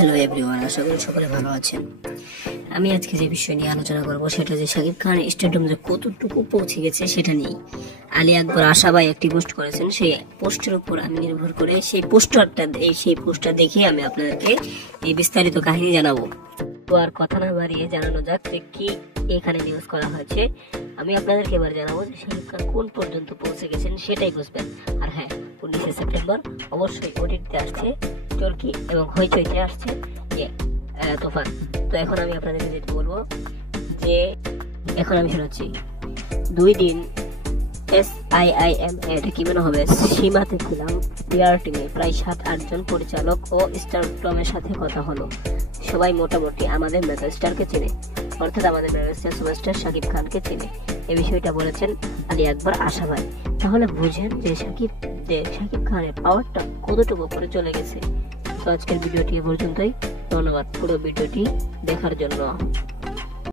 Hello everyone, আশা করি সকলে ভালো আছেন। আমি আজকে যে বিষয় নিয়ে আলোচনা করব সেটা যে শাকিব খান স্টেডিয়াম যে কতটুকু পৌঁছে গেছে সেটা নিয়ে আলী আকবর আশা ভাই একটি পোস্ট করেছেন। সেই পোস্টের উপর আমি নির্ভর করে সেই পোস্টার দেখে আমি আপনাদেরকে এই বিস্তারিত কাহিনী জানাবো। তো আর কথা না বাড়িয়ে জানানো যাক যে কি এখানে নিউজ করা হয়েছে। আমি আপনাদেরকে এবার জানাবো যে শাকিব খান কোন পর্যন্ত পৌঁছে গেছেন সেটাই বুঝবেন। আর হ্যাঁ, 19 সেপ্টেম্বর অবশ্যই ওটিটিতে আসছে চরকি এবং হইচইতে আসছে তুফান। তো এখন আমি আপনাদেরকে যেটা বলবো যে এখন আমি শোনাচ্ছি 2 দিন SIIM এটা কি মনে হবে সীমাতে ছিলাম পিআর টিমে প্রায় 7-8 জন পরিচালক ও স্টার প্লমের সাথে কথা হলো। সবাই মোটামুটি আমাদের মেগাস্টারকে চেনে, অর্থাৎ আমাদের মেগাস্টার সুপারস্টার শাকিব খানকে চেনে। এই বিষয়টা বলেছেন আলী আকবর আশা ভাই। তাহলে বুঝেন যে শাকিব খানের পাওয়ারটা কতটুকু উপরে চলে গেছে। তো আজকের ভিডিওটি এ পর্যন্তই। ধন্যবাদ পুরো ভিডিওটি দেখার জন্য।